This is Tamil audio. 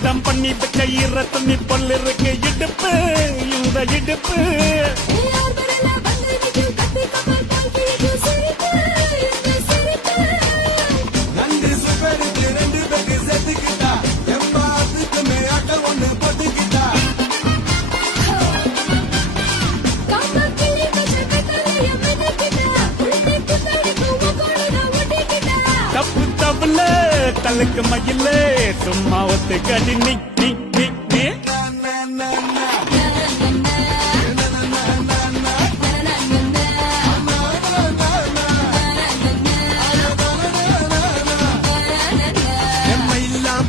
ஈரம் பண்ணி வச்ச ஈர துணி பொல் இருக்கு இடுப்பு இந்த இடுப்பு நண்டு சுப்பருக்கு 2 பேருக்கு சேர்த்துக்கிட்டா எம்மாத்துக்கு மேட்ட ஒண்ணு போட்டுக்கிட்டா தப்பு தப்புல தலுக்கு மயில சும்மா ஒத்து கடி நீ நீ நீ நீ மயிலாம்